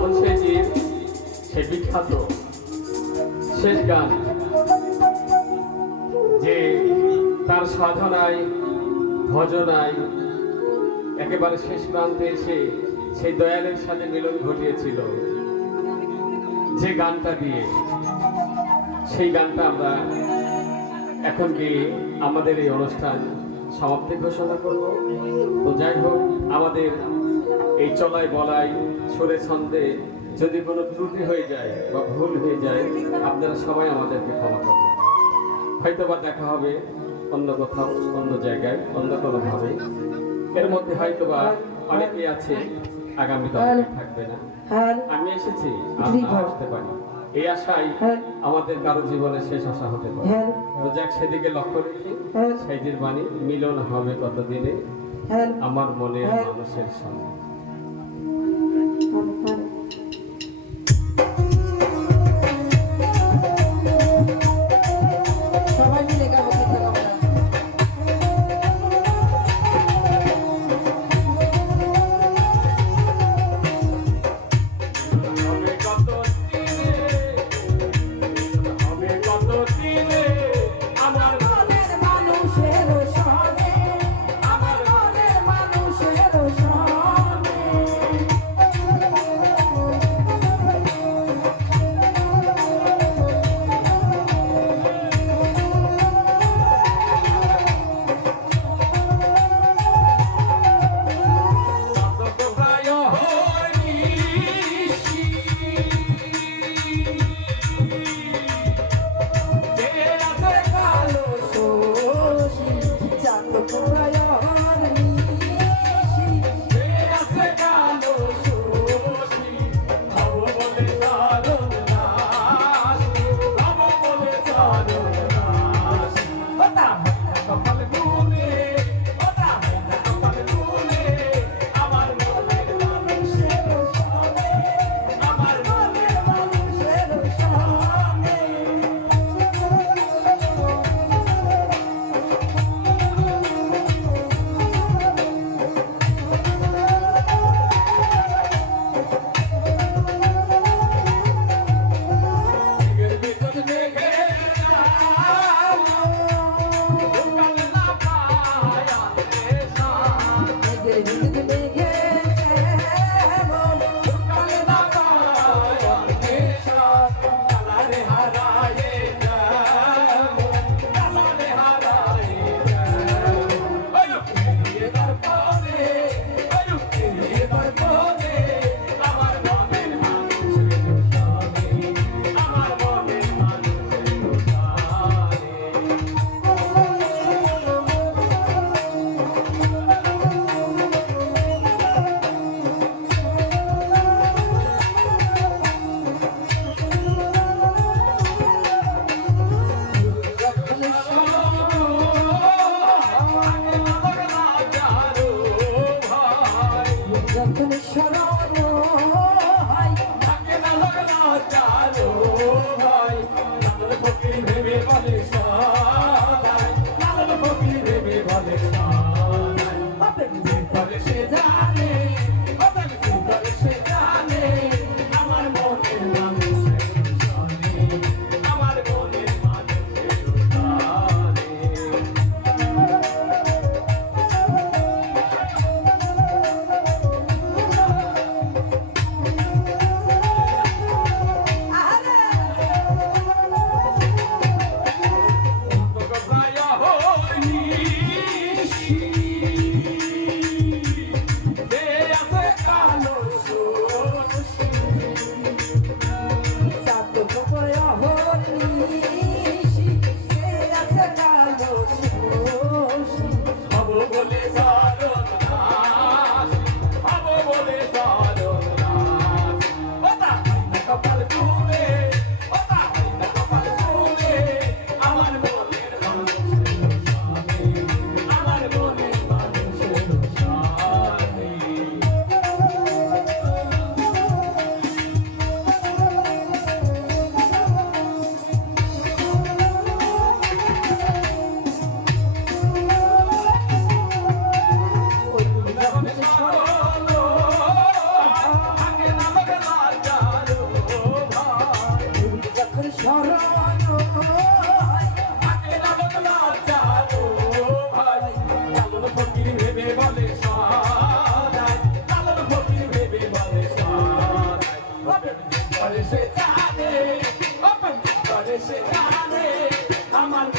লালন সাহেজির সে বিখ্যাত শেষ গান যে তার সাধনায়, ভজনায় একেবারে শেষ প্রান্তে এসে সেই দয়ালের সাথে মিলন ঘটিয়েছিল। যে গানটা দিয়ে, সেই গানটা আমরা এখন গিয়ে আমাদের এই অনুষ্ঠান সমাপ্তি ঘোষণা করব। তো যাই হোক, আমাদের এই চলায় বলায় সুরে ছন্দে যদি কোনো ত্রুটি হয়ে যায় বা ভুল হয়ে যায় আপনারা সবাই আমাদেরকে ক্ষমা করবেন। হয়তো বা দেখা হবে অন্য কোথাও অন্য জায়গায় অন্য কোনোভাবে। এর মধ্যে হয়তো বা অনেকেই আছে আগামীতে অনেকে থাকবে না। হ্যাঁ। আমি এসেছি আসতে পারি। এই আশাই হ্যাঁ। আমাদের কারও জীবনের শেষ আশা হতে পারে। হ্যাঁ। তো যাক সেদিকে লক্ষ্য রেখে হ্যাঁ। সাইজির বাণী মিলন হবে কতদিনে? হ্যাঁ। আমার মনের হ্যাঁ। মানুষের সঙ্গে হ্যাঁ সবাই যখন স্মরণ Parece tarde, open, parece tarde, amar